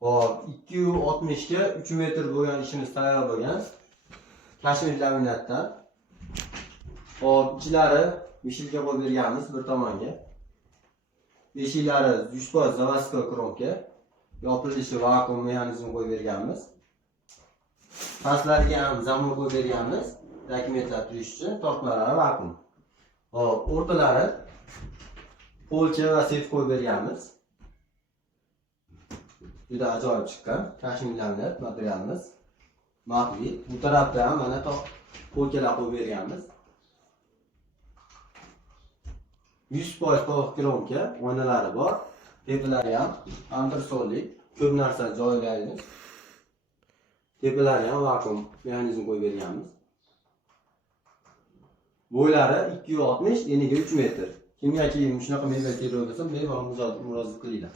Hop, 260 ga 3 metr bo'lgan ishimiz tayyor bo'lgan. Kashmir laminatdan. Hop, ichlari mishilga qo'yib berganmiz bir tomonga. Eshiklari yuzpoz zavodskoy kromka. Yopilishi vakuum mexanizmi qo'yib berganmiz. Pastlariga ham zamur qo'yib berganmiz. Dokumentlar turish uchun tortmalari vakuum. Hop, o'rtalari polcha va set qo'yib berganmiz. Juda ajoyib chiqqan. Kashmir laminat materialimiz. Maxfiy. Bu tarafda ham mana polkalar qo'yib berganmiz. 100% to'liq kromka, oynalari bor. Tepalari ham antrsollik, ko'p narsa joylaydi. Tepalari ham vakuum mexanizm qo'yib berganmiz. Bo'ylari 260, eniga 3 metr. Kimga shunaqa mebel kerak bo'lsa, bemalol murojaat qilinglar.